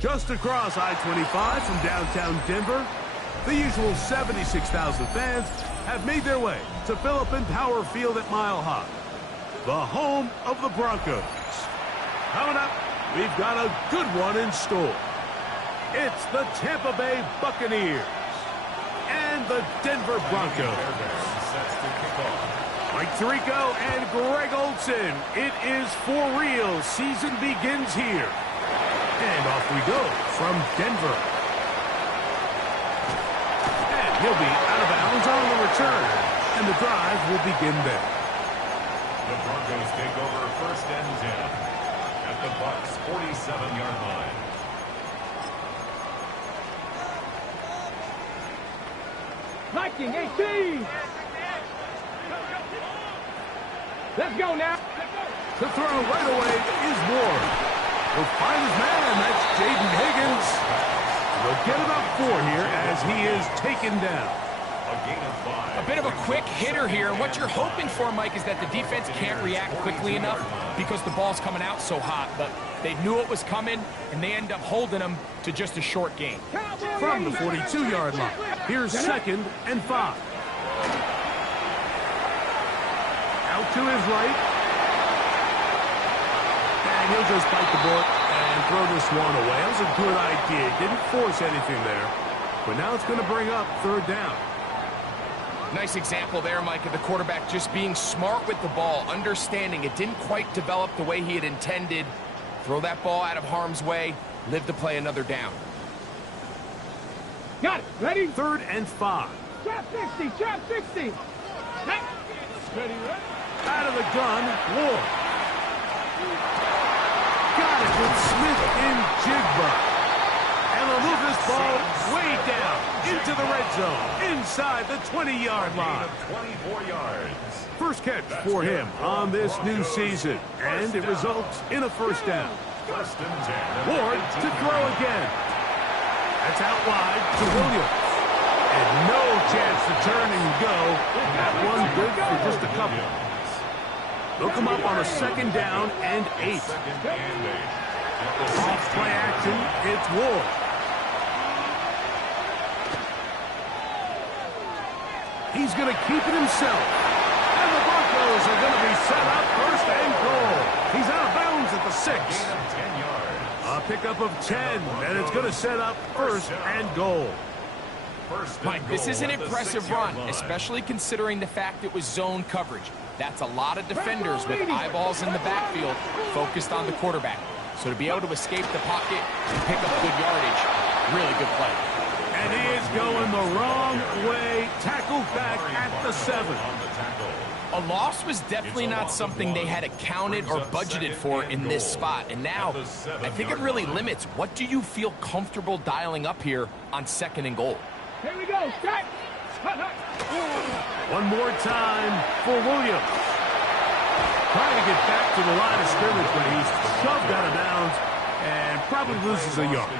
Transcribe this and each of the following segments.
Just across I-25 from downtown Denver, the usual 76,000 fans have made their way to Philip Power Field at Mile High, the home of the Broncos. Coming up, we've got a good one in store. It's the Tampa Bay Buccaneers and the Denver Broncos. Mike Tirico and Greg Olsen. It is for real. Season begins here. And off we go from Denver. And he'll be out of bounds on the return. And the drive will begin there. The Broncos take over 1st and 10 at the Bucs 47-yard line. Viking 18. Let's go now. To throw right away is Ward. He'll find his man. That's Jaden Higgins. They'll get about 4 here as he is taken down. A gain of 5. A bit of a quick hitter here. What you're hoping for, Mike, is that the defense can't react quickly enough because the ball's coming out so hot. But they knew it was coming, and they end up holding them to just a short gain. From the 42-yard line, here's 2nd and 5. Out to his right. And he'll just bite the bullet and throw this one away. That was a good idea. Didn't force anything there. But now it's going to bring up 3rd down. Nice example there, Mike, of the quarterback just being smart with the ball, understanding it didn't quite develop the way he had intended. Throw that ball out of harm's way, live to play another down. Got it. Ready? 3rd and 5. Trap 60. Trap 60. Hey. Ready, ready. Out of the gun, Ward. Got it with Smith in Jigba. And they'll move this ball way down into the red zone, inside the 20-yard line. 24 yards. First catch for him on this new season, and it results in a 1st down. 1st and 10. Ward to throw again. That's out wide to Williams. And no chance to turn and go. That one good for just a couple. They'll come up on a 2nd down and 8. Off play action, it's Ward. He's going to keep it himself. And the Broncos are going to be set up 1st and goal. He's out of bounds at the 6. A pickup of 10, and it's going to set up 1st and goal. Mike, this is an impressive run, especially considering the fact it was zone coverage. That's a lot of defenders with eyeballs in the backfield focused on the quarterback. So to be able to escape the pocket and pick up good yardage, really good play. And he is going the wrong way, tackled back at the 7. A loss was definitely not something they had accounted or budgeted for in this spot. And now, I think it really limits what do you feel comfortable dialing up here on 2nd and goal. Here we go. Strike. One more time for Williams. Trying to get back to the line of scrimmage, but he's shoved out of bounds and probably loses a yard.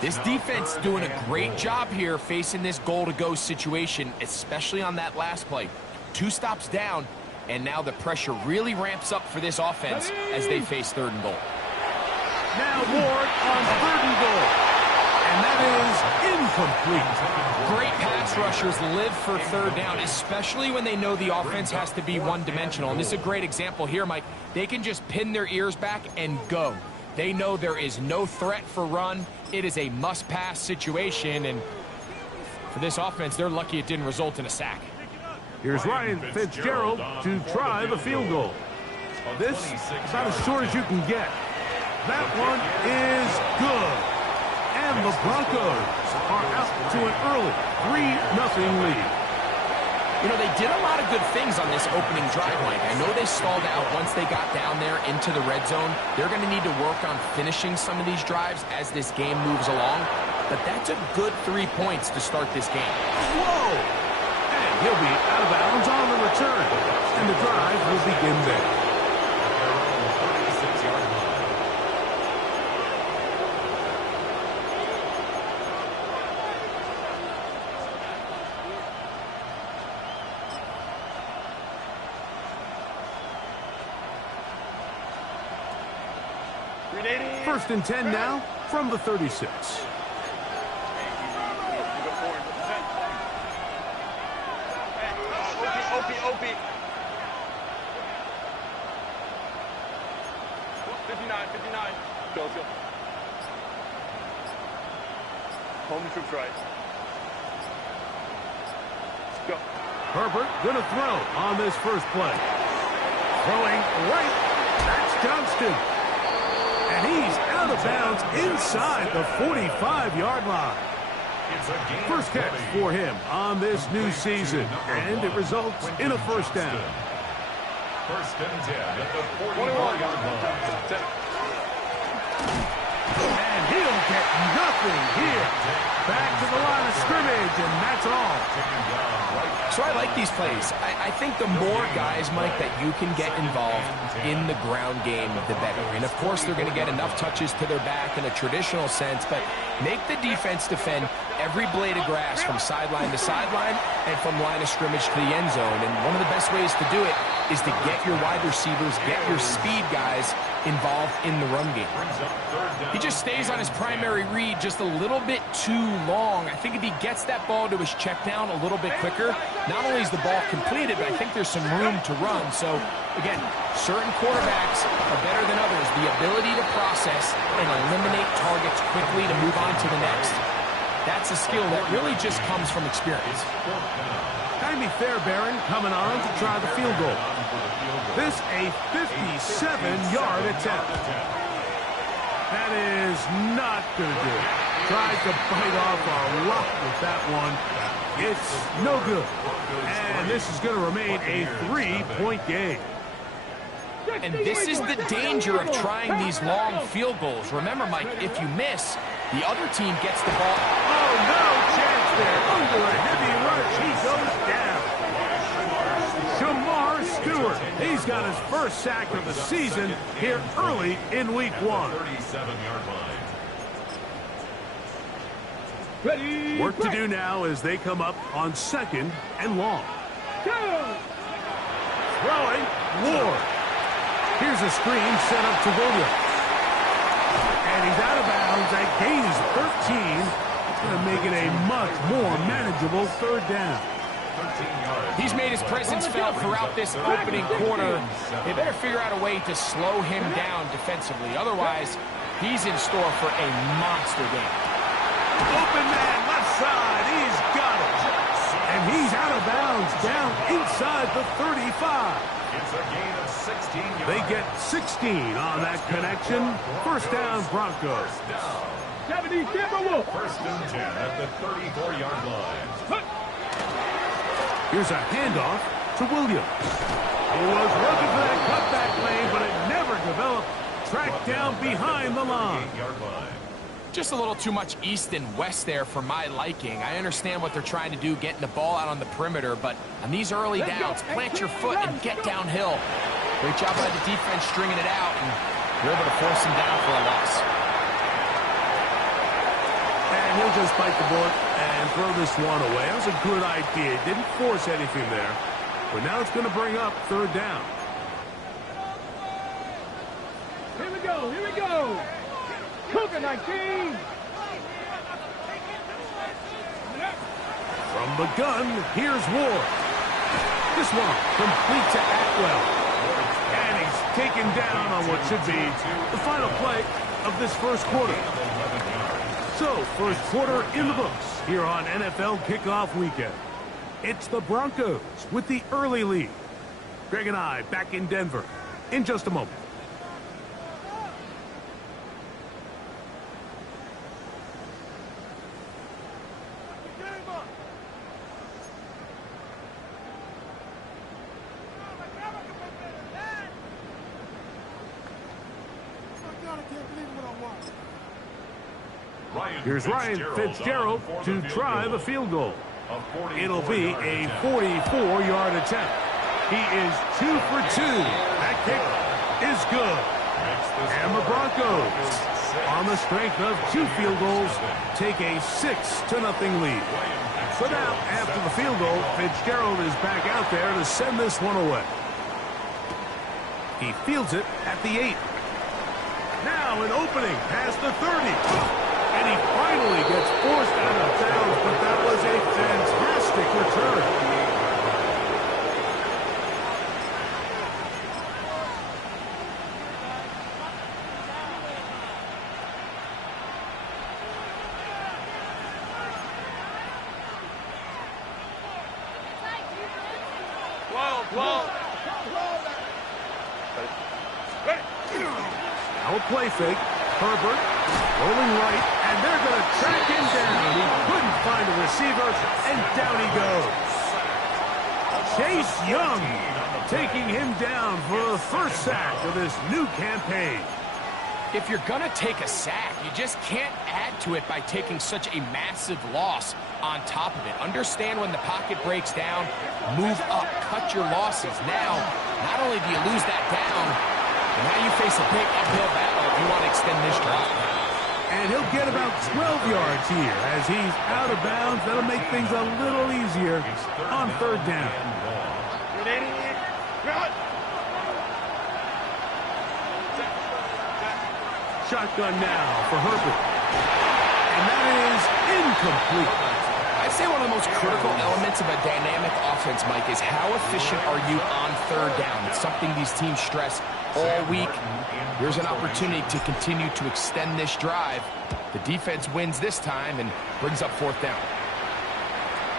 This defense doing a great job here facing this goal-to-go situation, especially on that last play. 2 stops down, and now the pressure really ramps up for this offense as they face 3rd and goal. Now Ward on 3rd and goal. And that is incomplete. Great pass rushers live for 3rd down, especially when they know the offense has to be one-dimensional. And this is a great example here, Mike. They can just pin their ears back and go. They know there is no threat for run. It is a must-pass situation, and for this offense, they're lucky it didn't result in a sack. Here's Ryan Fitzgerald to try the field goal. This is about as short as you can get. That one is good. And the Broncos are out to an early 3-0 lead. You know, they did a lot of good things on this opening drive, Mike. I know they stalled out once they got down there into the red zone. They're going to need to work on finishing some of these drives as this game moves along. But that's a good 3 points to start this game. Whoa! And he'll be out of bounds on the return. And the drive will begin there. First and 10 now from the 36. OP. 59. Go. Home troops right. Go. Herbert going to throw on this first play. Throwing right. That's Johnston. And he's out of bounds inside the 45-yard line. First catch for him on this new season, and it results in a first down. First and 10 at the 44-yard line. And he'll get nothing here. Back to the line of scrimmage, and that's all. So I like these plays. I think the more guys, Mike, that you can get involved in the ground game, the better. And, of course, they're going to get enough touches to their back in a traditional sense, but make the defense defend every blade of grass from sideline to sideline and from line of scrimmage to the end zone. And one of the best ways to do it is to get your wide receivers, get your speed guys involved in the run game. He just stays on his primary read just a little bit too long. I think if he gets that ball to his check down a little bit quicker, not only is the ball completed, but I think there's some room to run. So, again, certain quarterbacks are better than others. The ability to process and eliminate targets quickly to move on to the next, that's a skill that really just comes from experience. Jaime Fairbairn coming on to try the field goal. This a 57-yard attempt. That is not going to do it. Tries to bite off a lot with that one. It's no good. And this is going to remain a 3-point game. And this is the danger of trying these long field goals. Remember, Mike, if you miss, the other team gets the ball. Oh, no chance there. Under a heavy rush, he goes down. Shamar Stewart, he's got his first sack of the season here early in week 1. 37-yard line. Ready. Work to do now as they come up on 2nd and long. Throwing, Ward. Here's a screen set up to Williams. And he's out of bounds at gain is 13. It's going to make it a much more manageable 3rd down. He's made his presence felt throughout this opening quarter. They better figure out a way to slow him down defensively. Otherwise, he's in store for a monster game. Open man, left side. He's got it. And he's out of bounds down inside the 35. It's a gain of 16 yards. They get 16 on that connection. First down, Broncos. 70, Timberwolves. First and 10 at the 34-yard line. Here's a handoff to Williams. He was looking for that cutback lane, but it never developed. Tracked down behind the line. 8-yard line. Just a little too much east and west there for my liking. I understand what they're trying to do, getting the ball out on the perimeter, but on these early downs, plant your foot and get downhill. Great job by the defense stringing it out, and you're able to force him down for a loss. And he'll just bite the bullet and throw this one away. That was a good idea. Didn't force anything there, but now it's going to bring up 3rd down. Here we go. Cougar 19. From the gun, here's Ward. This one complete to Atwell. And he's taken down on what should be the final play of this first quarter. So, first quarter in the books here on NFL Kickoff Weekend. It's the Broncos with the early lead. Greg and I back in Denver in just a moment. Here's Ryan Fitzgerald to try the field goal. It'll be a 44-yard attempt. He is 2 for 2. That kick is good. And the Broncos, on the strength of 2 field goals, take a 6-0 lead. So now, after the field goal, Fitzgerald is back out there to send this one away. He fields it at the 8. Now now an opening past the 30. And he finally gets forced out of bounds, but that was a fantastic return. Now a play fake. Herbert rolling right, and they're going to track him down. He couldn't find a receiver, and down he goes. Chase Young taking him down for the first sack of this new campaign. If you're going to take a sack, you just can't add to it by taking such a massive loss on top of it. Understand when the pocket breaks down, move up, cut your losses. Now, not only do you lose that down, but now you face a big uphill battle if you want to extend this drive. And he'll get about 12 yards here as he's out of bounds. That'll make things a little easier on third down. Shotgun now for Herbert. And that is incomplete. I'd say one of the most critical elements of a dynamic offense, Mike, is how efficient are you on third down. It's something these teams stress all week. Here's an opportunity to continue to extend this drive. The defense wins this time and brings up fourth down.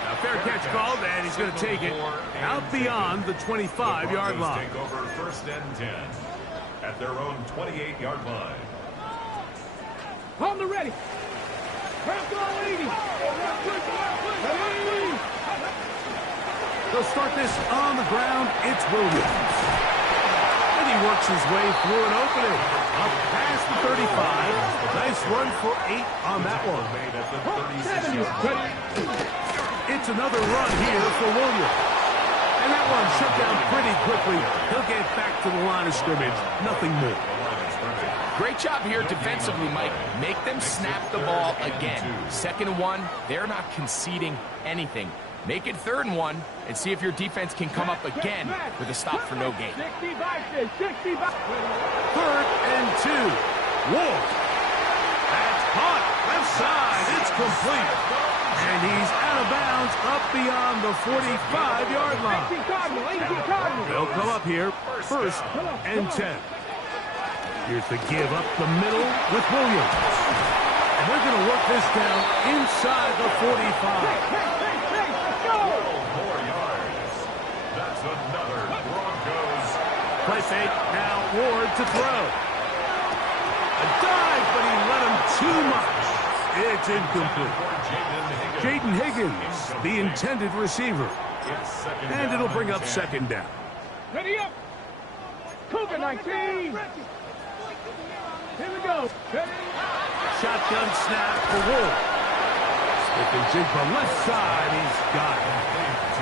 Now fair catch called, and he's going to take it out beyond the 25-yard line. Take over first and 10 at their own 28-yard line. Hold the ready. They'll start this on the ground. It's Williams. And he works his way through an opening. Up past the 35. Nice run for 8 on that one. It's another run here for Williams. And that one shut down pretty quickly. He'll get back to the line of scrimmage. Nothing more. Great job here defensively, Mike. Make them snap the ball again. 2nd and 1, they're not conceding anything. Make it 3rd and 1 and see if your defense can come up again with a stop for no gain. 3rd and 2. Wolf. That's caught. Left side. It's complete. And he's out of bounds up beyond the 45-yard line. They'll come up here. 1st and 10. Here's the give up the middle with Williams. And they're going to work this down inside the 45. 4 yards. That's another Broncos. Play fake. Now Ward to throw. A dive, but he let him too much. It's incomplete. Jaden Higgins, the intended receiver. And it'll bring up 2nd down. Ready up. COVID-19. Here we go. Shotgun snap for Wolf. Smith and Jigba left side. He's got it.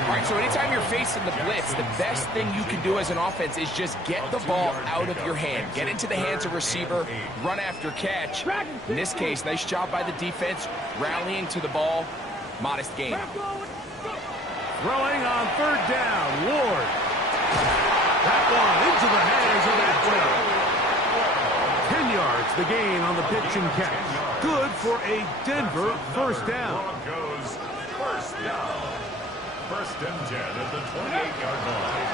All right, so anytime you're facing the blitz, the best thing you can do as an offense is just get the ball out of your hand. Get into the hands of receiver, run after catch. In this case, nice job by the defense, rallying to the ball. Modest gain. Throwing on 3rd down. Ward. That one into the hands of Atwell. 10 yards the gain on the pitch and catch. Good for a Denver 1st down. Broncos 1st down. 1st and 10 at the 28-yard line.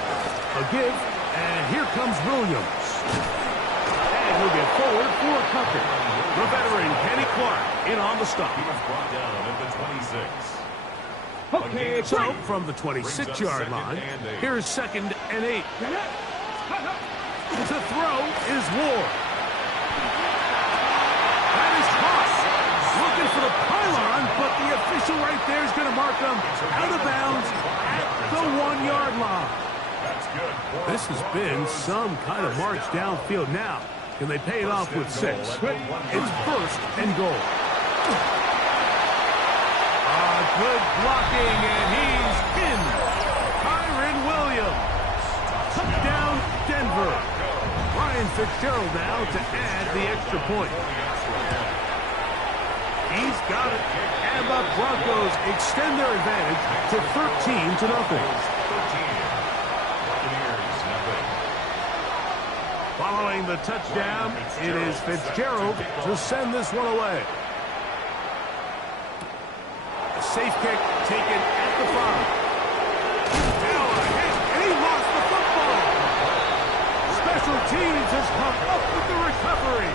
A give, and here comes Williams. And he'll get forward for a couple. The veteran Kenny Clark in on the stop. He was brought down at the 26. Okay, So from the 26-yard line, here's 2nd and 8. To throw is Ward. That is caught. Looking for the pylon, but the official right there is going to mark them out of bounds at the 1-yard line. That's good. This has been some kind of march downfield now. Can they pay it off with 6? It's 1st and goal. Good blocking, and he's in. Kyron Williams. Touchdown, Denver. Ryan Fitzgerald now to add the extra point. He's got it. And the Broncos extend their advantage to 13-0. Following the touchdown, it is Fitzgerald to send this one away. A safe kick taken at the 5. Now a hit, and he lost the football. Special teams has come up with the recovery.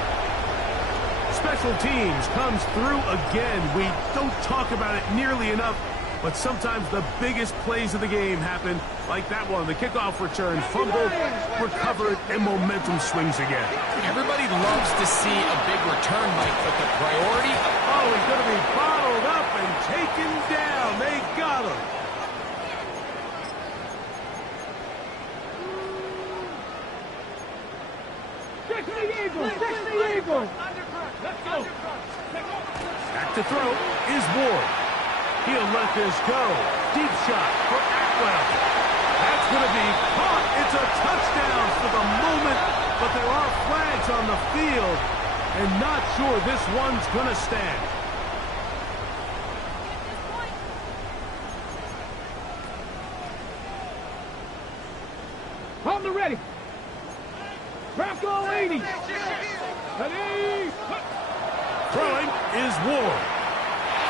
Special teams comes through again. We don't talk about it nearly enough, but sometimes the biggest plays of the game happen like that one. The kickoff return, fumbled, recovered, and momentum swings again. Everybody loves to see a big return, Mike, but the priority... Oh, he's going to be bottled up and taken down. They got him. Stick to the Eagles! Stick to the Eagles! Let's go! Back to throw is Ward. He'll let this go. Deep shot for Atwell. That's going to be caught. It's a touchdown for the moment, but there are flags on the field, and not sure this one's going to stand. On the ready. Bronco 80. Ready. Throwing is Ward.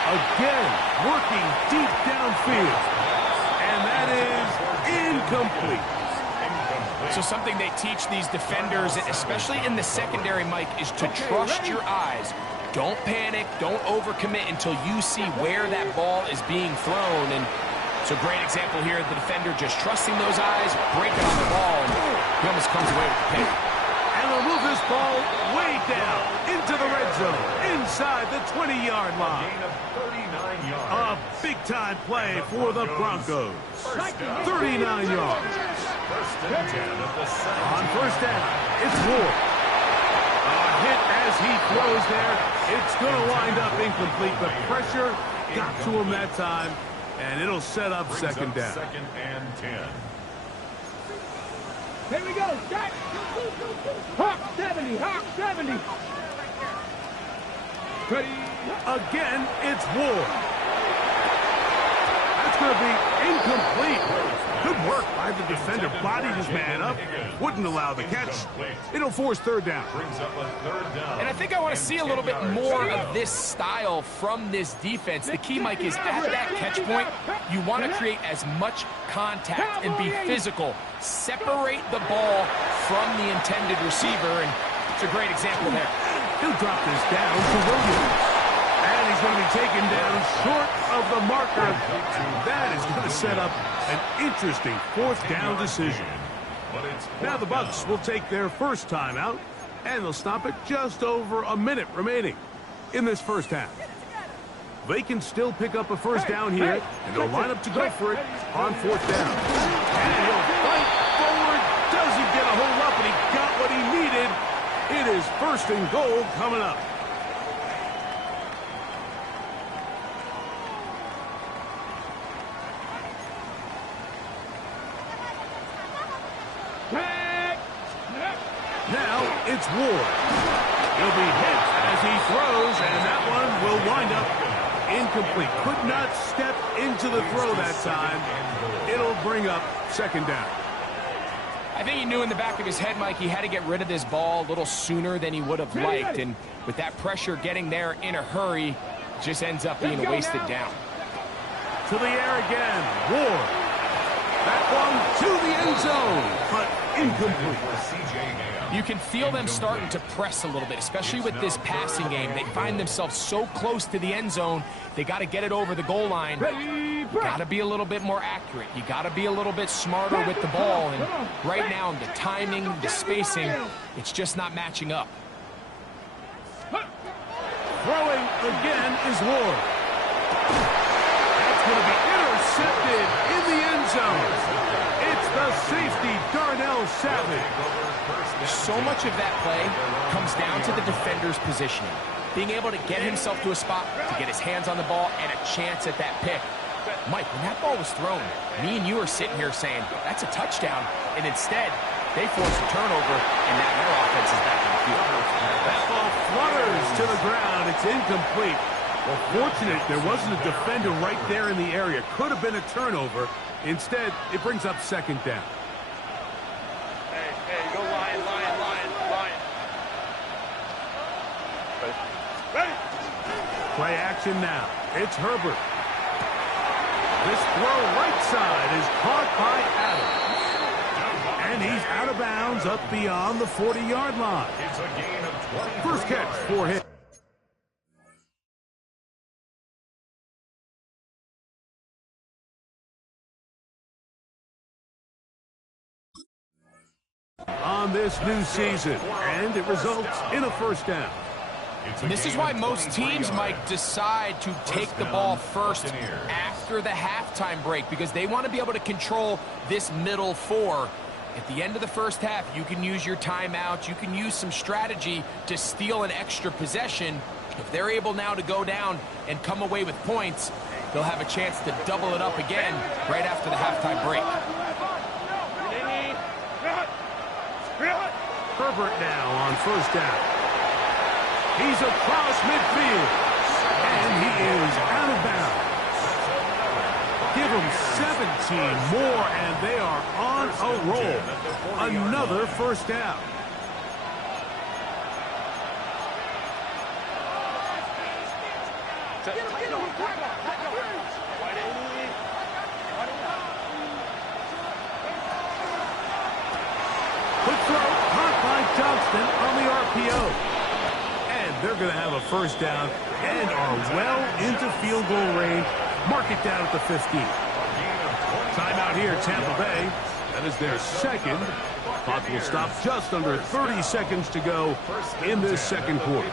Again, working deep downfield. And that is incomplete. So something they teach these defenders, especially in the secondary, Mike, is to trust your eyes. Don't panic. Don't overcommit until you see where that ball is being thrown. And it's a great example here. The defender just trusting those eyes, breaking on the ball, and he almost comes away with the pick. And they'll move this ball way down into the red zone, inside the 20-yard line. Gain of 39 yards. A big-time play for the Broncos. 39 yards. First and 10 of the 17. On first down, it's Ward. A hit as he throws there. It's going to wind up incomplete. The pressure got to him that time, and it'll set up second down. Second and 10. Here we go. Jack. Hawk 70. Hawk 70. Ready. Again, it's Ward. That's going to be incomplete. Good work by the defender. Bodied his man up. Wouldn't allow the catch. It'll force third down. Brings up a third down. And I think I want to see a little bit more of this style from this defense. The key, Mike, is at that catch point, you want to create as much contact and be physical. Separate the ball from the intended receiver, and it's a great example there. He'll drop this down to Williams. And he's going to be taken down short of the marker. That is going to set up an interesting fourth down decision. Now the Bucs will take their first timeout, and they'll stop it just over a minute remaining in this first half. They can still pick up a first down here, and they'll line up to go for it on fourth down. And he'll fight forward. Does he get a hold up? And he got what he needed. It is first and goal coming up. Now it's Ward. He'll be hit as he throws, and that one will wind up incomplete. Could not step into the throw that time. It'll bring up second down. I think he knew in the back of his head, Mike, he had to get rid of this ball a little sooner than he would have liked. And with that pressure getting there in a hurry, it just ends up being a wasted down. To the air again. Ward. That one to the end zone, but incomplete. You can feel them starting to press a little bit, especially with this passing game. They find themselves so close to the end zone, they got to get it over the goal line. Got to be a little bit more accurate. You got to be a little bit smarter with the ball. And right now, the timing, the spacing, it's just not matching up. Throwing again is Ward. That's going to be intercepted in the end zone. It's the safety, Darnell Savage. So much of that play comes down to the defender's positioning. Being able to get himself to a spot, to get his hands on the ball, and a chance at that pick. Mike, when that ball was thrown, me and you are sitting here saying, that's a touchdown. And instead, they force a turnover, and now their offense is back in the field. That ball flutters to the ground. It's incomplete. Well, fortunate there wasn't a defender right there in the area. Could have been a turnover. Instead, it brings up second down. Hey, go Lion, Lion, Lion. Play action now. It's Herbert. This throw right side is caught by Adams. And he's out of bounds up beyond the 40-yard line. It's a gain of 20. First catch for him. On this new season, and it results in a first down. This is why most teams might decide to take the ball first after the halftime break, because they want to be able to control this middle four. At the end of the first half, you can use your timeout, you can use some strategy to steal an extra possession. If they're able now to go down and come away with points, they'll have a chance to double it up again right after the halftime break. Herbert now on first down. He's across midfield, and he is out of bounds. Give them 17 more, and they are on a roll. Another first down. Quick throw, caught by Johnston on the RPO. They're going to have a first down and are well into field goal range. Mark it down at the 15. Timeout here, Tampa Bay. That is their second. Clock will stop just under 30 seconds to go in this second quarter.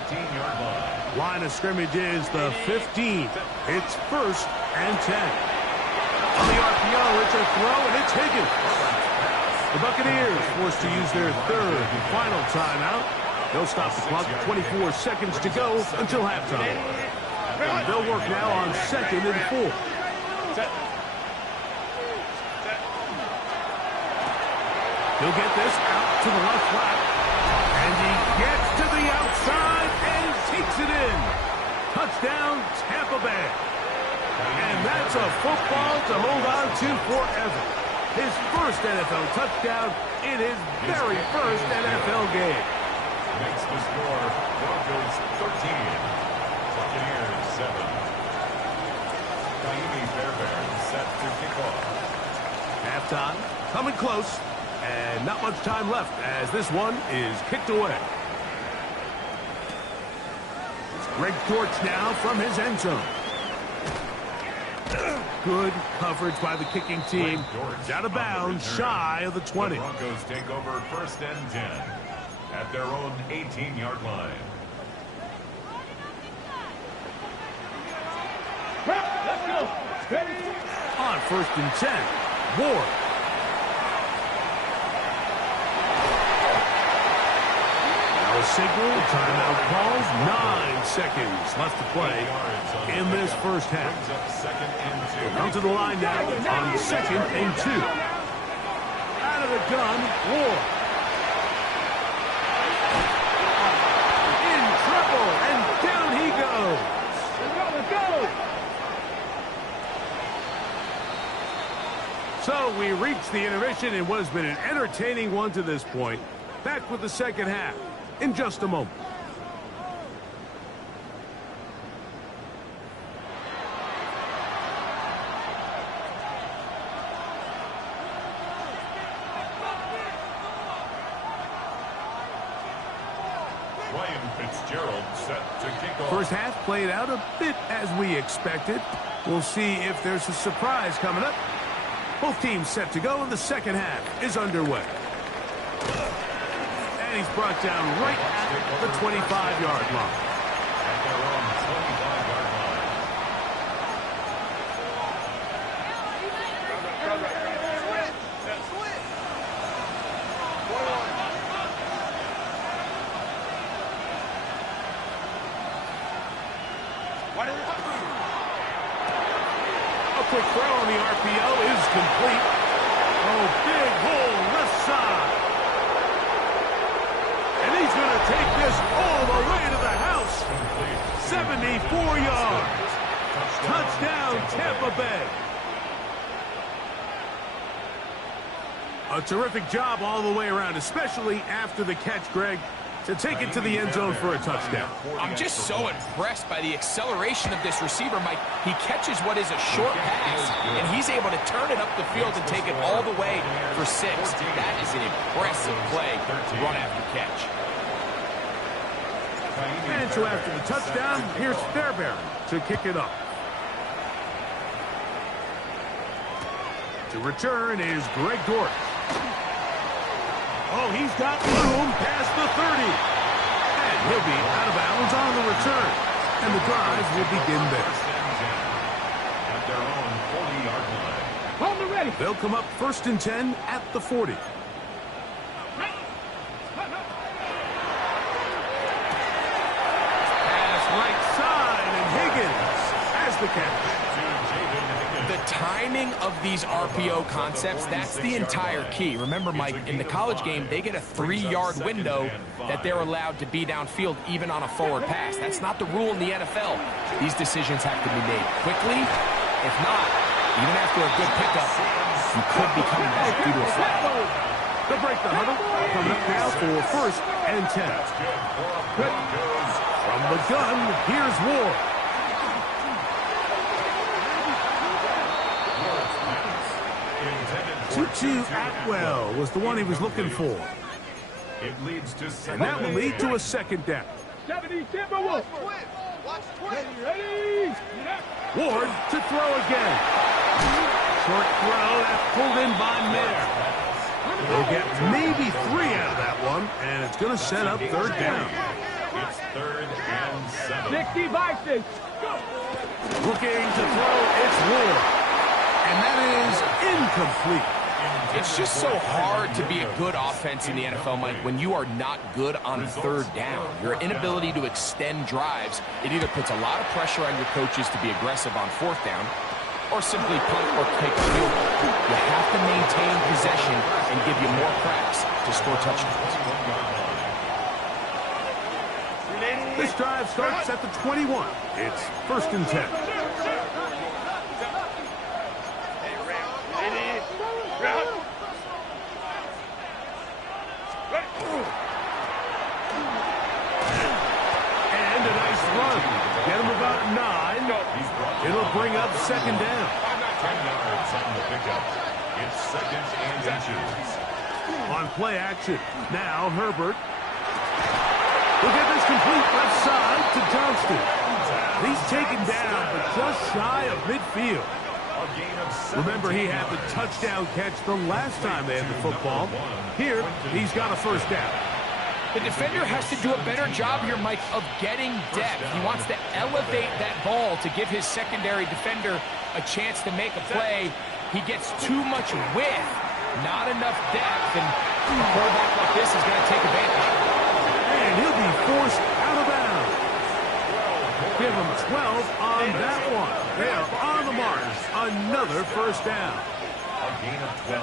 Line of scrimmage is the 15. It's first and 10. On the RPO, it's a throw, and it's Higgins. The Buccaneers forced to use their third and final timeout. They'll stop the clock, 24 seconds to go until halftime. And they'll work now on second and 4. He'll get this out to the left flat. And he gets to the outside and takes it in. Touchdown, Tampa Bay. And that's a football to hold on to forever. His first NFL touchdown in his very first NFL game. Makes the score Broncos 13, Buccaneers 7. Miami Bears set to kick off. Halftime coming close, and not much time left as this one is kicked away. It's Greg Dortch now from his end zone. Good coverage by the kicking team. It's out of bounds, shy of the 20. The Broncos take over first and 10. At their own 18-yard line. Let's go. On first and 10, Ward. Now a signal, timeout calls, 9 seconds left to play in this first half. Come to the line now on second and 2. Out of the gun, Ward. And down he goes. Let's go. So we reach the intermission in what has been an entertaining one to this point. Back with the second half in just a moment. First half played out a bit as we expected. We'll see if there's a surprise coming up. Both teams set to go, and the second half is underway. And he's brought down right at the 25-yard line. At their own 25-yard line. A quick throw on the RPO is complete. Oh, big hole left side. And he's going to take this all the way to the house. 74 yards. Touchdown, Tampa Bay. A terrific job all the way around, especially after the catch, Greg. to take it to the end zone for a touchdown. I'm just so impressed by the acceleration of this receiver, Mike. He catches what is a short pass, and he's able to turn it up the field and take it all the way for 6. That is an impressive play, run after catch. And so after the touchdown, here's Fairbairn to kick it up. To return is Greg Dortch. Oh, he's got room past the 30. And he'll be out of bounds on the return. And the drive will begin there. At their own 40-yard line. Hold the ready. They'll come up 1st and 10 at the 40. Pass right side, and Higgins has the catch. The timing of these RPO concepts, that's the entire key. Remember, Mike, in the college game, they get a 3-yard window that they're allowed to be downfield even on a forward pass. That's not the rule in the NFL. These decisions have to be made quickly. If not, even after a good pickup, you could be coming back due to a flag. They'll break the huddle. Coming up now for 1st and 10. From the gun, here's Ward. 2-2 Atwell was the one he was looking for. It leads to And that will lead to a 2nd down. 70 Timberwolves. Ready. Ward to throw again. Short throw, that's pulled in by Mayer. They'll get maybe 3 out of that one, and it's going to set up 3rd down. It's 3rd and 7. 60 Vikings. Looking to throw, it's Ward. And that is incomplete. It's just so hard to be a good offense in the NFL, Mike, when you are not good on 3rd down. Your inability to extend drives, it either puts a lot of pressure on your coaches to be aggressive on 4th down or simply punt or kick a field goal. You have to maintain possession and give you more cracks to score touchdowns. This drive starts at the 21. It's 1st and 10. And a nice run. Get him about 9. It'll bring up 2nd down. 10 yards on the pickup. It's 2nd and inches. On play action. Now Herbert. We'll get this complete left side to Johnston. He's taken down, but just shy of midfield. Remember, he had the touchdown catch the last time they had the football. Here, he's got a 1st down. The defender has to do a better job here, Mike, of getting depth. He wants to elevate that ball to give his secondary defender a chance to make a play. He gets too much width, not enough depth, and a quarterback like this is going to take advantage. And he'll be forced out of bounds. Give him 12 on that one. They are on the mark. Another 1st down. A gain of 12.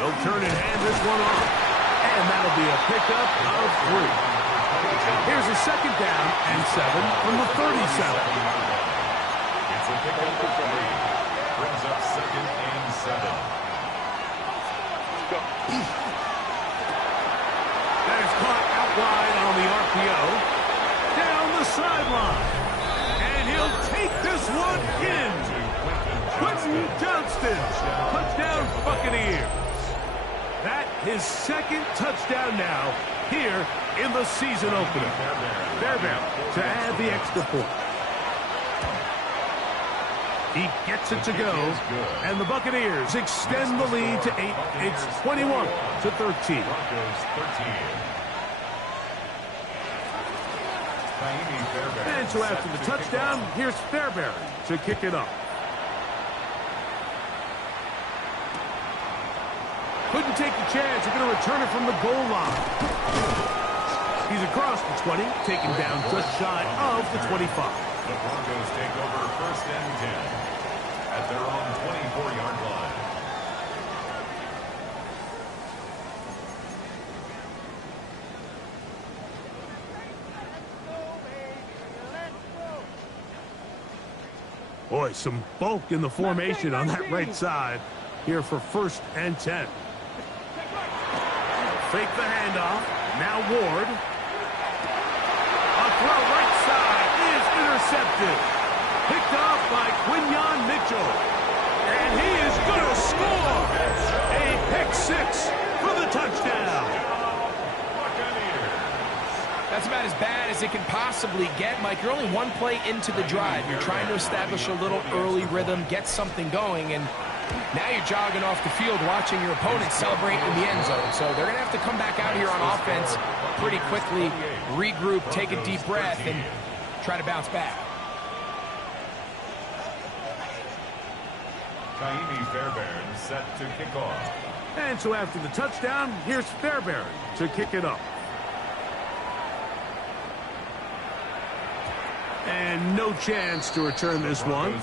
They'll turn and hand this one off. And that'll be a pickup of 3. Here's a 2nd down and 7 from the 37. It's a pickup of 3. Brings up 2nd and 7. That is caught out wide on the RPO. Down the sideline. And he'll take this one in. Quentin Johnston. Touchdown Buccaneers. That his 2nd touchdown now here in the season opener. Fairbairn to add the extra point. He gets it to go, and the Buccaneers extend the lead to 8. It's 21-13. And so after the touchdown, here's Fairbairn to kick it up. Couldn't take the chance. They're going to return it from the goal line. He's across the 20, taken down just shy of the 25. The Broncos take over 1st and 10 at their own 24-yard line. Boy, some bulk in the formation on that right side here for 1st and 10. Fake the handoff. Now Ward. A throw right side is intercepted. Picked off by Quinyon Mitchell. And he is going to score. A pick 6 for the touchdown. That's about as bad as it can possibly get, Mike. You're only one play into the drive. You're trying to establish a little early rhythm, get something going, and now you're jogging off the field watching your opponent celebrate in the end zone. So they're going to have to come back out here on offense pretty quickly, regroup, take a deep breath, and try to bounce back. Kaimi Fairbairn set to kick off. And so after the touchdown, here's Fairbairn to kick it up. And no chance to return this one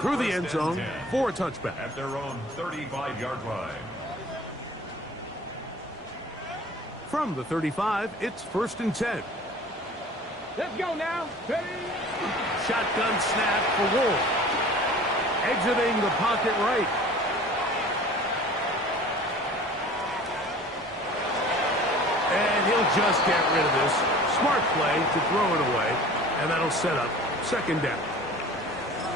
through the end zone for a touchback. At their own 35-yard line. From the 35, it's 1st and 10. Let's go now. Ready? Shotgun snap for Wolf. Exiting the pocket right. And he'll just get rid of this. Smart play to throw it away. And that'll set up 2nd down.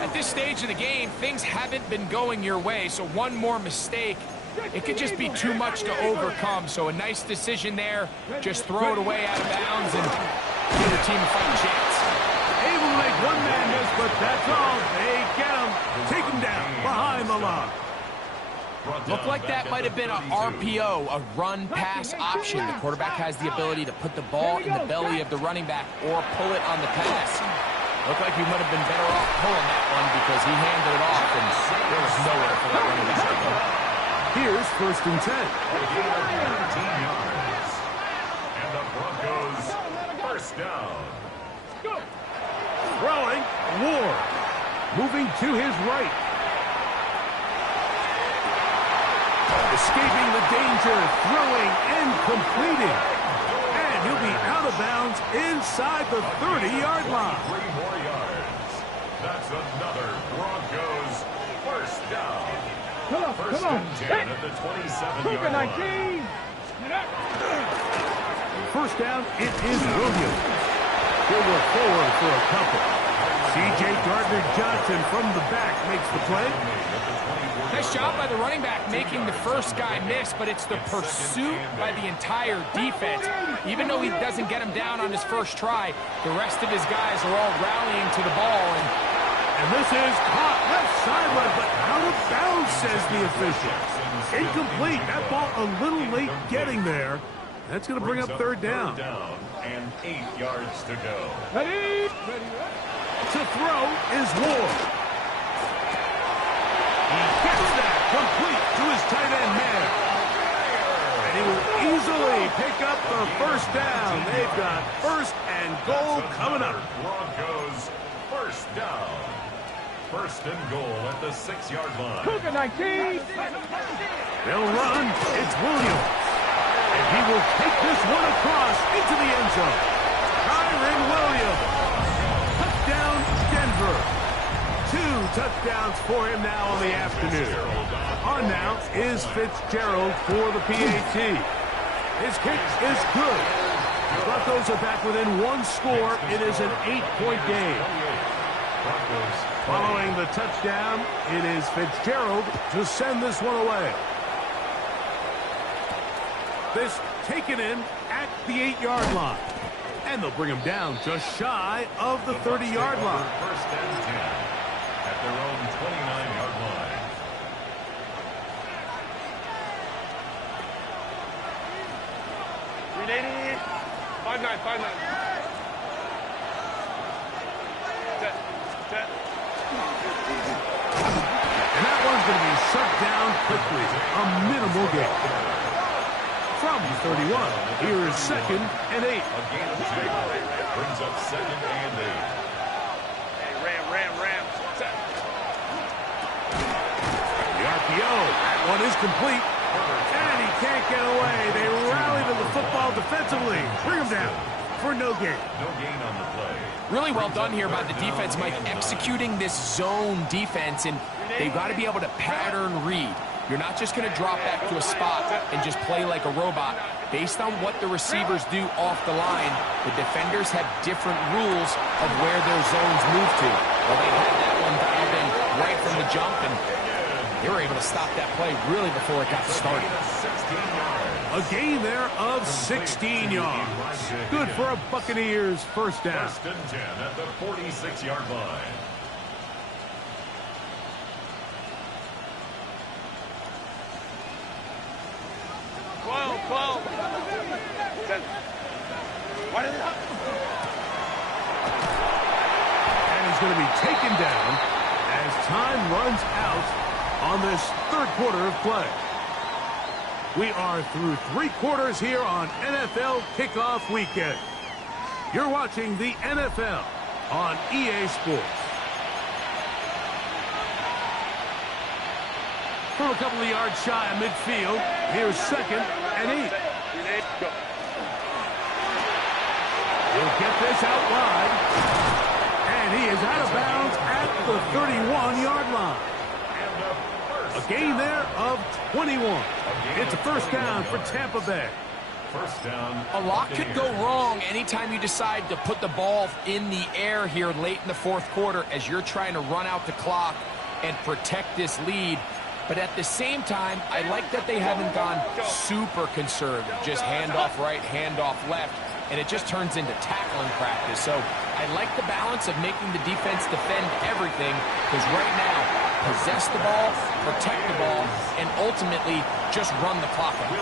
At this stage of the game, things haven't been going your way, so one more mistake, it could just be too much to overcome. So a nice decision there. Just throw it away out of bounds and give the team a fighting chance. Able to make one man miss, but that's all. They get him. Take him down behind the line. Looked like that might have been a RPO, a run-pass option. The quarterback has the ability to put the ball in the belly of the running back or pull it on the pass. Looked like he might have been better off pulling that one because he handed it off and there was nowhere for that running back to go. Here's 1st and 10. And the Broncos 1st down. Throwing, Ward. Moving to his right. Escaping the danger, throwing and completing. And he'll be out of bounds inside the 30-yard line. 3 more yards. That's another Broncos 1st down. Come on, 1st come on. and 10 at the 27-yard line. 19. 1st down, it is Williams. He'll go forward for a couple. C.J. Gardner-Johnson from the back makes the play. Nice job by the running back making the first guy miss, but it's the pursuit by the entire defense. Even though he doesn't get him down on his first try, the rest of his guys are all rallying to the ball. And this is caught left sideline, but out of bounds, says the official. Incomplete. That ball a little late getting there. That's going to bring up 3rd down. And 8 yards to go. Ready? To throw is Ward. He gets that complete to his tight end man. And he will easily pick up the 1st down. They've got 1st and goal coming up. Broncos 1st down. 1st and goal at the 6-yard line. Cougar 19. They'll run. It's Williams. And he will take this one across into the end zone. Kyron Williams. Touchdown, Denver. 2 touchdowns for him now on the afternoon. On now is Fitzgerald for the PAT. His kick is good. The Broncos are back within 1 score. It is an 8-point game. Following the touchdown, it is Fitzgerald to send this one away. This taken in at the 8-yard line. And they'll bring him down just shy of the 30-yard line. 1st and 10 at their own 29-yard line. Ready? 5-9. Set. And that one's going to be shut down quickly. A minimal gain. From 31, here is 2nd and 8. A gain of 2 brings up 2nd and 8. Hey, ram. Set. The RPO, that one is complete. And he can't get away. They rally to the football defensively. Bring him down. for no gain. No gain on the play. Really well done here by the defense, Mike, executing this zone defense, and they've got to be able to pattern read. You're not just going to drop back to a spot and just play like a robot. Based on what the receivers do off the line, the defenders have different rules of where their zones move to. Well, they had that one dialed in right from the jump, and they were able to stop that play really before it got started. A gain there of 16 yards. Good for a Buccaneers first down. First and 10 at the 46-yard line. And he's going to be taken down as time runs out on this third quarter of play. We are through 3 quarters here on NFL Kickoff Weekend. You're watching the NFL on EA Sports. From a couple of yards shy of midfield, here's 2nd and 8. He'll get this out wide. And he is out of bounds at the 31-yard line. A gain there of 21. It's a first down for Tampa Bay. First down. A lot could go wrong anytime you decide to put the ball in the air here late in the fourth quarter as you're trying to run out the clock and protect this lead. But at the same time, I like that they haven't gone super conservative. Just handoff right, handoff left, and it just turns into tackling practice. So I like the balance of making the defense defend everything, because right now, possess the ball, protect the ball, and ultimately just run the clock out.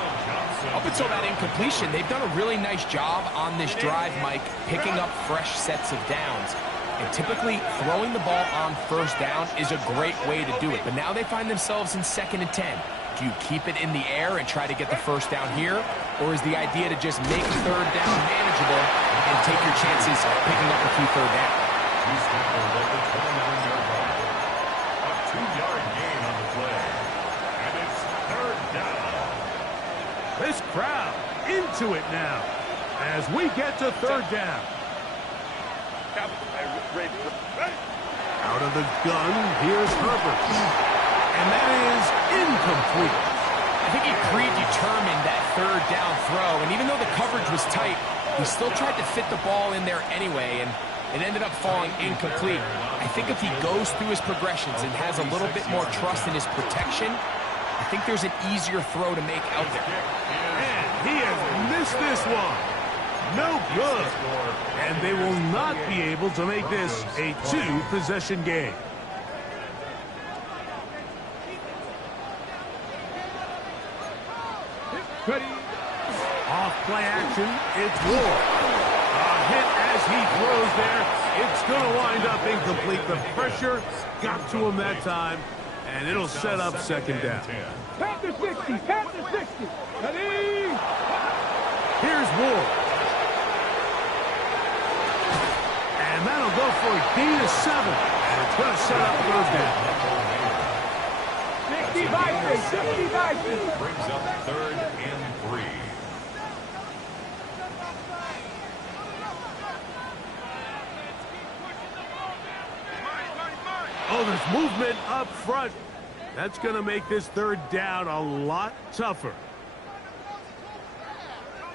Up until that incompletion, they've done a really nice job on this drive, Mike, picking up fresh sets of downs. And typically, throwing the ball on first down is a great way to do it. But now they find themselves in 2nd and 10. Do you keep it in the air and try to get the first down here? Or is the idea to just make third down manageable and take your chances picking up a few third downs? He's tackled at the 29-yard line. A 2-yard gain on the play. And it's third down. This crowd into it now as we get to third down. Out of the gun, here's Herbert. And that is incomplete. I think he predetermined that third down throw, and even though the coverage was tight, he still tried to fit the ball in there anyway, and it ended up falling incomplete. I think if he goes through his progressions and has a little bit more trust in his protection, I think there's an easier throw to make out there. And he has missed this one. No good. And they will not be able to make this a 2-possession game. Off play action, it's Ward. A hit as he throws there. It's going to wind up incomplete. The pressure got to him that time, and it'll set up second down. Tap to 60, tap to 60. Ready? Here's Ward. And that'll go for a gain of 7. And it's going to set up third down. 65. Brings up 3rd and 3. Oh, there's movement up front. That's going to make this third down a lot tougher.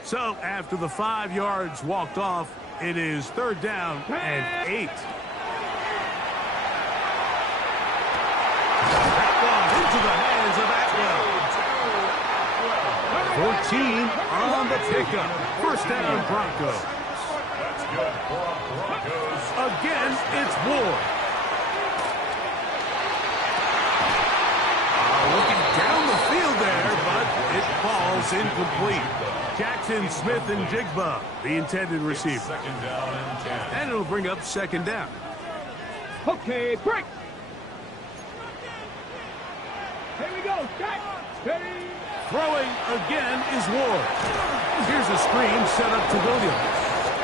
So after the 5 yards walked off, it is third down and 8. That one into the hands of Atwell. 14 on the pickup. First down, Broncos. That's good for Broncos. Again, it's Ward. Looking down the field there, but it falls incomplete. Jackson, Smith, and Jigba, the intended receiver. Second down and 10. And it'll bring up second down. Okay, break. Here we go, Jack. Ready? Throwing again is Ward. Here's a screen set up to Williams.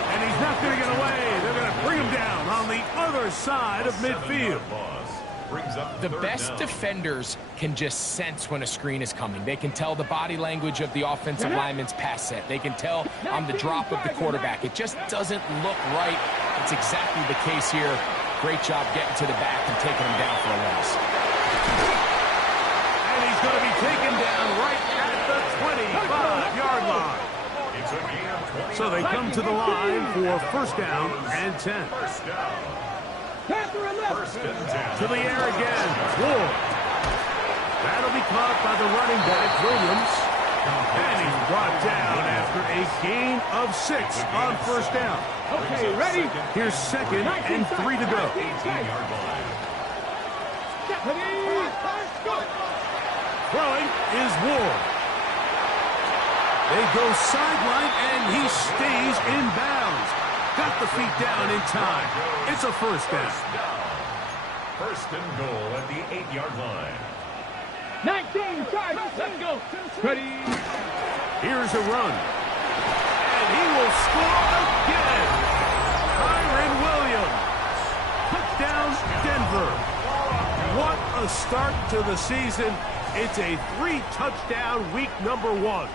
And he's not going to get away. They're going to bring him down on the other side of midfield. brings up The third best down. defenders can just sense when a screen is coming. They can tell the body language of the offensive lineman's pass set. They can tell on the drop of the quarterback. It just doesn't look right. It's exactly the case here. Great job getting to the back and taking him down for a loss. And he's going to be taken down right at the 25-yard line. It's a gain of 20. So they come to the line for first down and 10. First down. First and 10. To the air again. Ward. That'll be caught by the running back, Williams. And he's brought down after a gain of 6 on first down. Okay, ready? Here's second and 3 to go. 18-yard line. Throwing is Ward. They go sideline, and he stays in bounds. Got the feet down in time. It's a first down. First and goal at the 8-yard line. 19, try, let's go. Ready? Here's a run. And he will score again. Kyron Williams. Touchdown, Denver. What a start to the season. It's a 3-touchdown week number 1.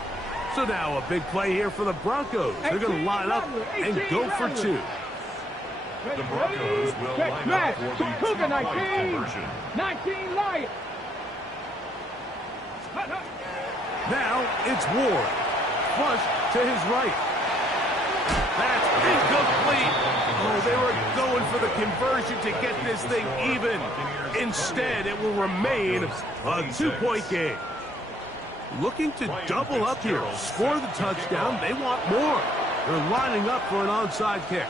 So now a big play here for the Broncos. They're going to line up and go for 2. The Broncos will line up for the two-point 19. conversion. 19, Lion. Now it's Ward. Flush to his right. That's incomplete. Oh, they were going for the conversion to get this thing even. Instead, it will remain a 2-point game. Looking to double up here. Score the touchdown. They want more. They're lining up for an onside kick.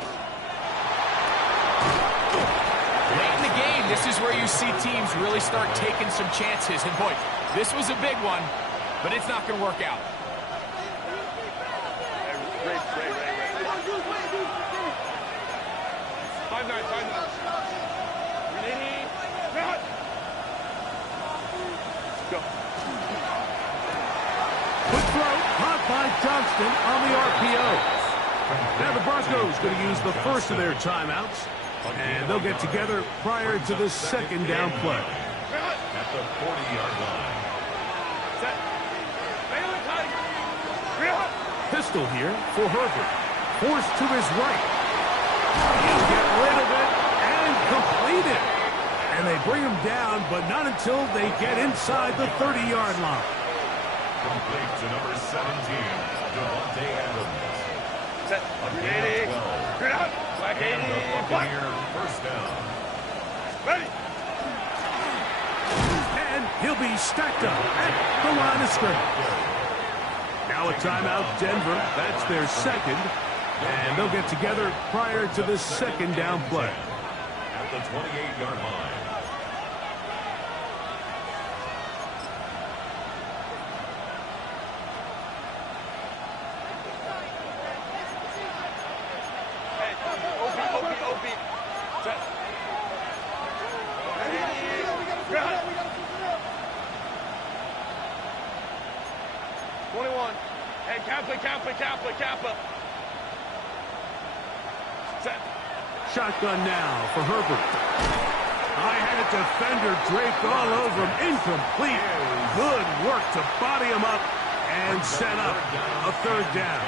Late in the game, this is where you see teams really start taking some chances. And boy, this was a big one, but it's not going to work out. Quick throw, caught by Johnston on the RPO. Now the Broncos going to use the first of their timeouts, and they'll get together prior to the second down play. At the 40-yard line. Pistol here for Herbert. Forced to his right. He'll get rid of it and complete it. And they bring him down, but not until they get inside the 30-yard line. Complete to number 17, Devontae Adams. A gain of 12. And the Buccaneer first down. And he'll be stacked up at the line of scrimmage. Now a timeout, Denver. That's their second. And they'll get together prior to the second down play. At the 28-yard line. Kappa. Set. Shotgun now for Herbert. I had a defender draped all over him. Incomplete. Good work to body him up and set up a third down.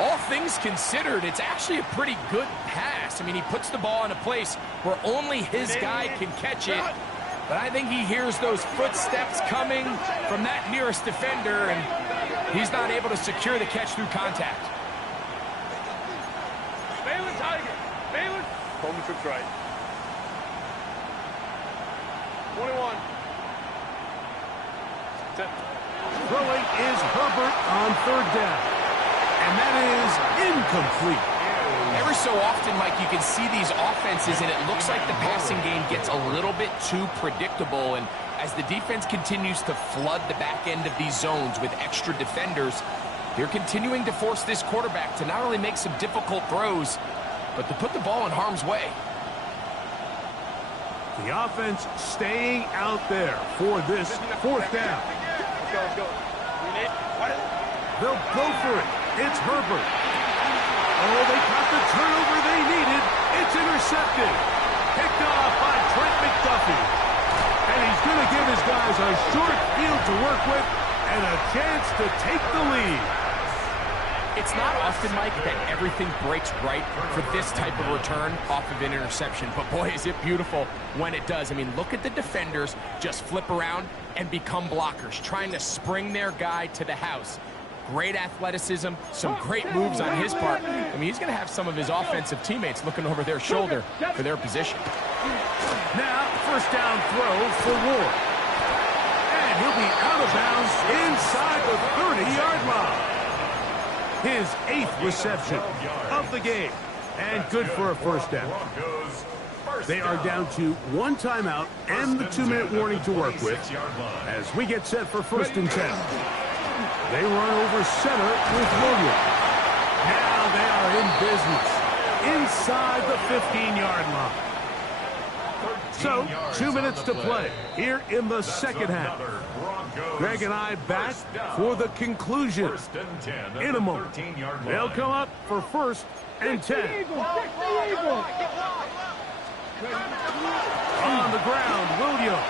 All things considered, it's actually a pretty good pass. I mean, he puts the ball in a place where only his guy can catch it. But I think he hears those footsteps coming from that nearest defender, and he's not able to secure the catch through contact. Balin Tiger. Balin. Coleman trips right. 21. Set. Throwing is Herbert on third down. And that is incomplete. Every so often, Mike, you can see these offenses, and it looks like the passing game gets a little bit too predictable. And as the defense continues to flood the back end of these zones with extra defenders, they're continuing to force this quarterback to not only make some difficult throws, but to put the ball in harm's way. The offense staying out there for this fourth down. Let's go. They'll go for it. It's Herbert. Oh, they got the turnover they needed. It's intercepted. Picked off by Trent Mike Duffy. And he's going to give his guys a short field to work with and a chance to take the lead. It's not often, Mike, that everything breaks right for this type of return off of an interception. But, boy, is it beautiful when it does. I mean, look at the defenders just flip around and become blockers, trying to spring their guy to the house. Great athleticism, some great moves on his part. I mean, he's going to have some of his offensive teammates looking over their shoulder for their position. Now, first down throw for Ward. And he'll be out of bounds inside the 30-yard line. His 8th reception of the game. And good for a first down. They are down to 1 timeout and the 2-minute warning to work with as we get set for 1st and 10. They run over center with Williams. Now they are in business inside the 15-yard line. So, 2 minutes to play here in the second half. Greg and I back for the conclusion in a moment. They'll come up for 1st and 10. On the ground, Williams.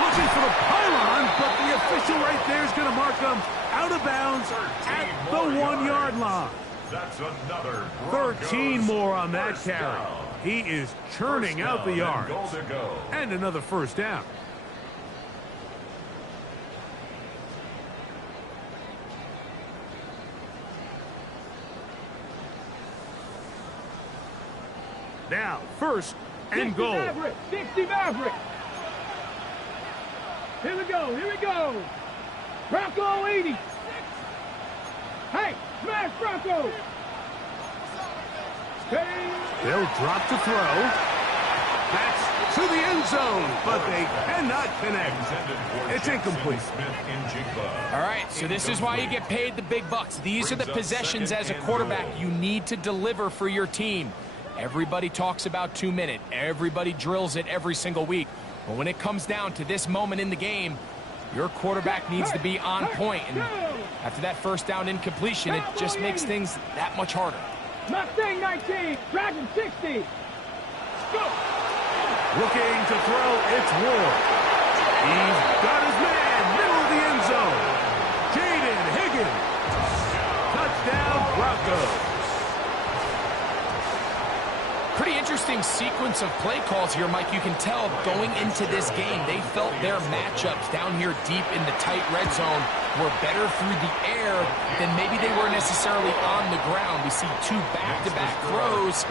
Looking for the pylon, but the official right there is going to mark them out of bounds at the 1-yard line. That's another 13 more on that carry. He is churning out the yards. And another first down. Now, 1st and goal. 60 Maverick. Here we go, here we go. Bronco 80. Hey, smash Bronco. They'll drop to throw. That's to the end zone, but they cannot connect. It's incomplete. All right, so this is why you get paid the big bucks. These are the possessions as a quarterback you need to deliver for your team. Everybody talks about 2-minute. Everybody drills it every single week. But when it comes down to this moment in the game, your quarterback needs to be on point. And after that first down incompletion, it just makes things that much harder. Mustang 19, Dragon 60. Go. Looking to throw, it's Ward. He's got his man, middle of the end zone. Jaden Higgins. Touchdown, Broncos. Pretty interesting sequence of play calls here, Mike. You can tell going into this game, they felt their matchups down here deep in the tight red zone were better through the air than maybe they were necessarily on the ground. We see 2 back-to-back throws.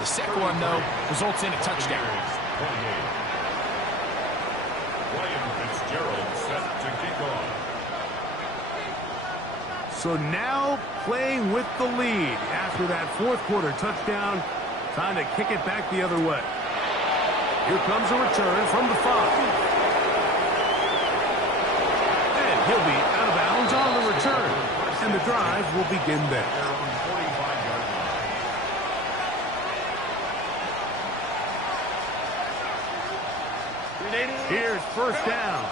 The second one, though, results in a touchdown. So now playing with the lead after that 4th quarter touchdown. Time to kick it back the other way. Here comes a return from the 5. And he'll be out of bounds on the return. And the drive will begin there. Here's first down.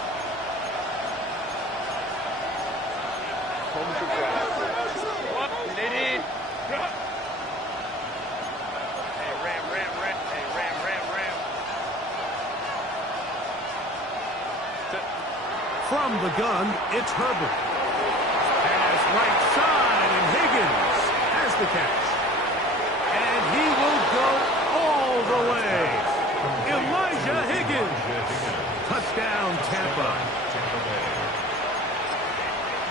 From the gun, it's Herbert. Pass right side, and Higgins has the catch. And he will go all the way. Elijah Higgins. Touchdown, Tampa.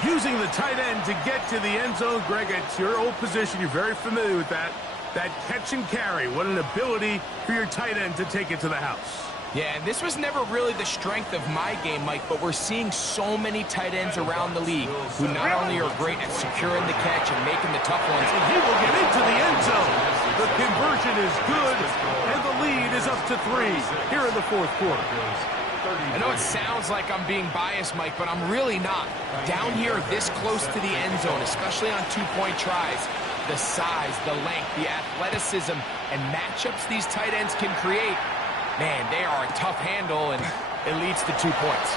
Using the tight end to get to the end zone, Greg, it's your old position. You're very familiar with that. That catch and carry. What an ability for your tight end to take it to the house. Yeah, and this was never really the strength of my game, Mike, but we're seeing so many tight ends around the league who not only are great at securing the catch and making the tough ones. And he will get into the end zone. The conversion is good, and the lead is up to 3 here in the 4th quarter. I know it sounds like I'm being biased, Mike, but I'm really not. Down here this close to the end zone, especially on 2-point tries, the size, the length, the athleticism, and matchups these tight ends can create, man, they are a tough handle, and it leads to 2 points.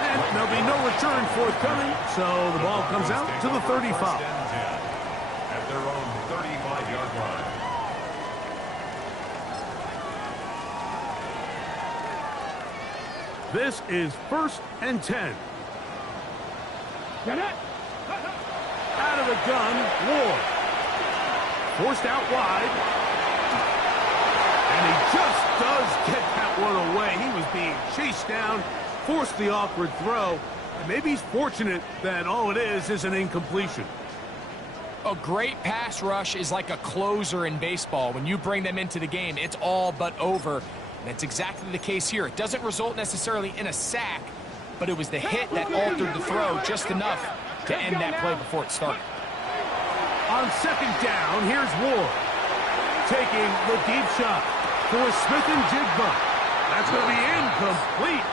And there'll be no return forthcoming, so the ball comes out to the 35. At their own 35-yard line. This is 1st and 10. Out of the gun, Ward. Forced out wide. And he just does get that one away. He was being chased down, forced the awkward throw. And maybe he's fortunate that all it is an incompletion. A great pass rush is like a closer in baseball. When you bring them into the game, it's all but over. And that's exactly the case here. It doesn't result necessarily in a sack, but it was the hit that altered the throw just enough to end that play before it started. On 2nd down, here's Ward. Taking the deep shot for Smith and Jigba. That's going to be incomplete.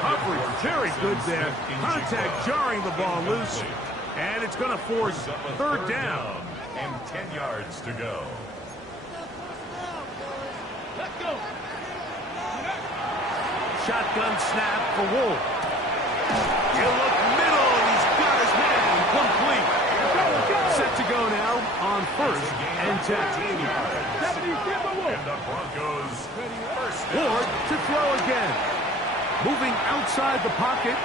Coverage very good there. Contact jarring the ball loose. And it's going to force 3rd down. And 10 yards to go. Let's go. Shotgun snap for Wolf. He'll look middle, and he's got his man complete. Set to go now on 1st and 10. And the Broncos first. Ward to throw again. Moving outside the pocket.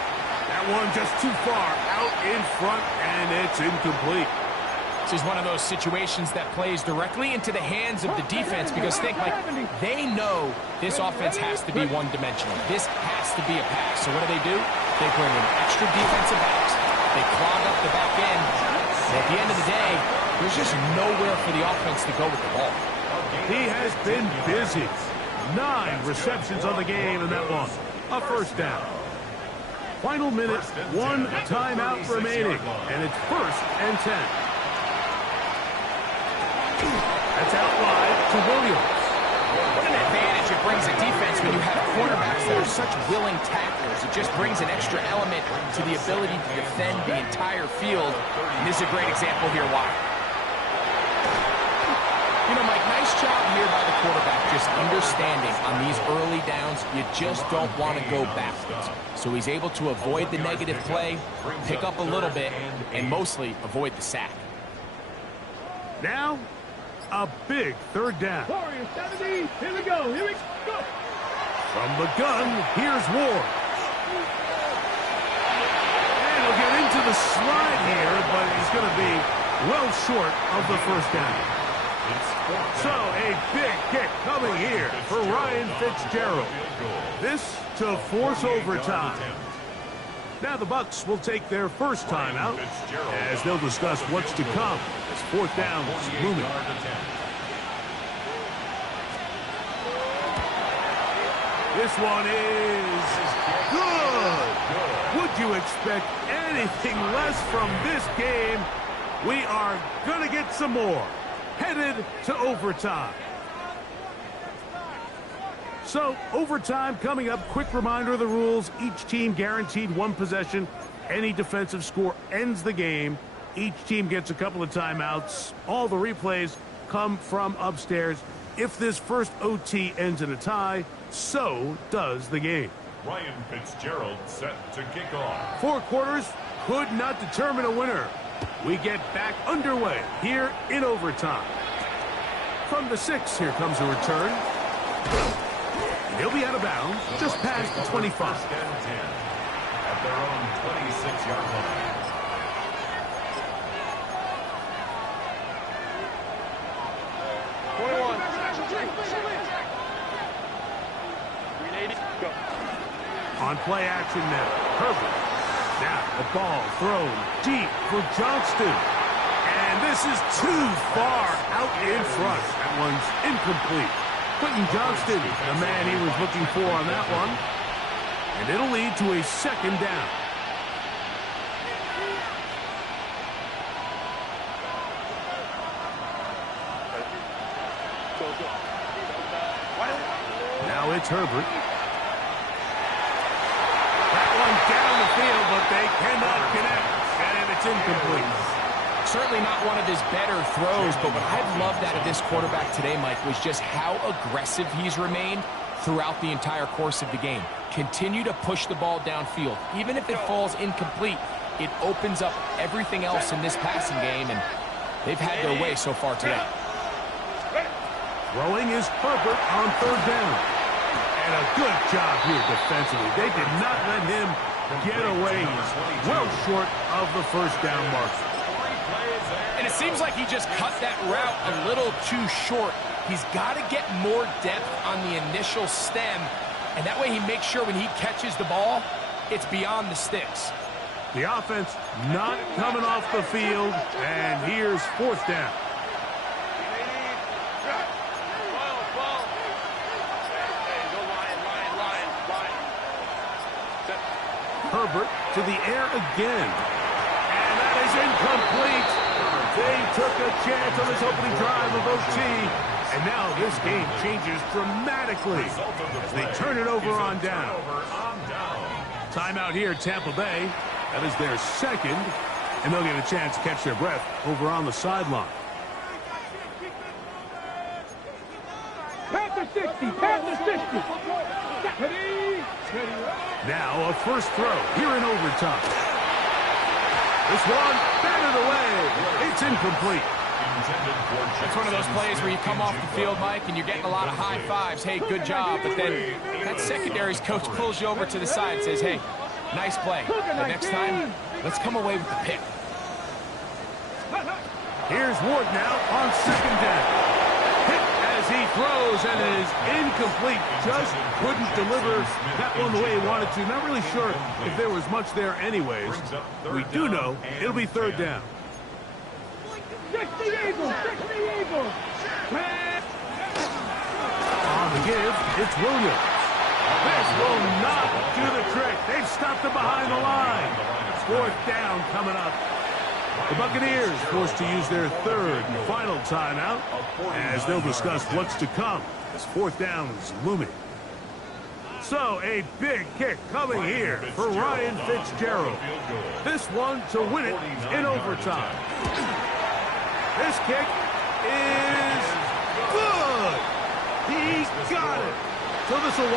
That one just too far out in front, and it's incomplete. This is one of those situations that plays directly into the hands of the defense because think, Mike, they know this offense has to be one-dimensional. This has to be a pass. So what do? They bring in extra defensive backs. They clog up the back end. And at the end of the day, there's just nowhere for the offense to go with the ball. He has been busy. 9 receptions on the game, and that one a 1st down. Final minute, 1 timeout remaining, and it's 1st and 10. That's out wide to Williams. What an advantage it brings a defense when you have quarterbacks that are such willing tacklers. It just brings an extra element to the ability to defend the entire field. And this is a great example here why. You know, Mike, nice job here by the quarterback just understanding on these early downs you just don't want to go backwards. So he's able to avoid the negative play, pick up a little bit, and mostly avoid the sack. Now, a big 3rd down. Peoria 70. Here we go. Here we go. From the gun, here's Ward. And he'll get into the slide here, but he's going to be well short of the 1st down. So, a big kick coming here for Ryan Fitzgerald. This to force overtime. Now the Bucs will take their first timeout as they'll discuss what's to come as 4th down is looming. This one is good. Would you expect anything less from this game? We are going to get some more. Headed to overtime. So, overtime coming up. Quick reminder of the rules. Each team guaranteed 1 possession. Any defensive score ends the game. Each team gets a couple of timeouts. All the replays come from upstairs. If this first OT ends in a tie, so does the game. Ryan Fitzgerald set to kick off. 4 quarters could not determine a winner. We get back underway here in overtime. From the 6, here comes a return. He'll be out of bounds just past the 25. First and 10 at their own 26-yard line. On play action now, Herbert. Now the ball thrown deep for Johnston. And this is too far out in front. That one's incomplete. Quentin Johnston, the man he was looking for on that one. And it'll lead to a 2nd down. Now it's Herbert. That one down the field, but they cannot connect. And it's incomplete. Certainly not one of his better throws, but what I've loved out of this quarterback today, Mike, was just how aggressive he's remained throughout the entire course of the game. Continue to push the ball downfield. Even if it falls incomplete, it opens up everything else in this passing game, and they've had their way so far today. Throwing is Herbert on 3rd down. And a good job here defensively. They did not let him get away. He's well short of the first down mark. And it seems like he just cut that route a little too short. He's got to get more depth on the initial stem, and that way he makes sure when he catches the ball, it's beyond the sticks. The offense not coming off the field, and here's fourth down. Herbert to the air again. And that is incomplete. They took a chance on this opening drive of OT. And now this game changes dramatically as they turn it over on down. Timeout here, Tampa Bay. That is their second. And they'll get a chance to catch their breath over on the sideline. Past the 60, past the 60. Now a first throw here in overtime. This one batted away. It's incomplete. It's one of those plays where you come off the field, Mike, and you're getting a lot of high fives. Hey, good job. But then that secondary's coach pulls you over to the side and says, hey, nice play. But next time, let's come away with the pick. Here's Ward now on second down. Hit as he throws, and it is incomplete. Just couldn't deliver that one the way he wanted to. Not really sure if there was much there anyways. We do know it'll be third down. 60 Eagles, 60 Eagles. On the give, it's Williams. This will not do the trick. They've stopped him behind the line. Fourth down coming up. The Buccaneers forced to use their third and final timeout as they'll discuss what's to come as fourth down is looming. So a big kick coming here for Ryan Fitzgerald. This one to win it in overtime. This kick is good. He got it. So this will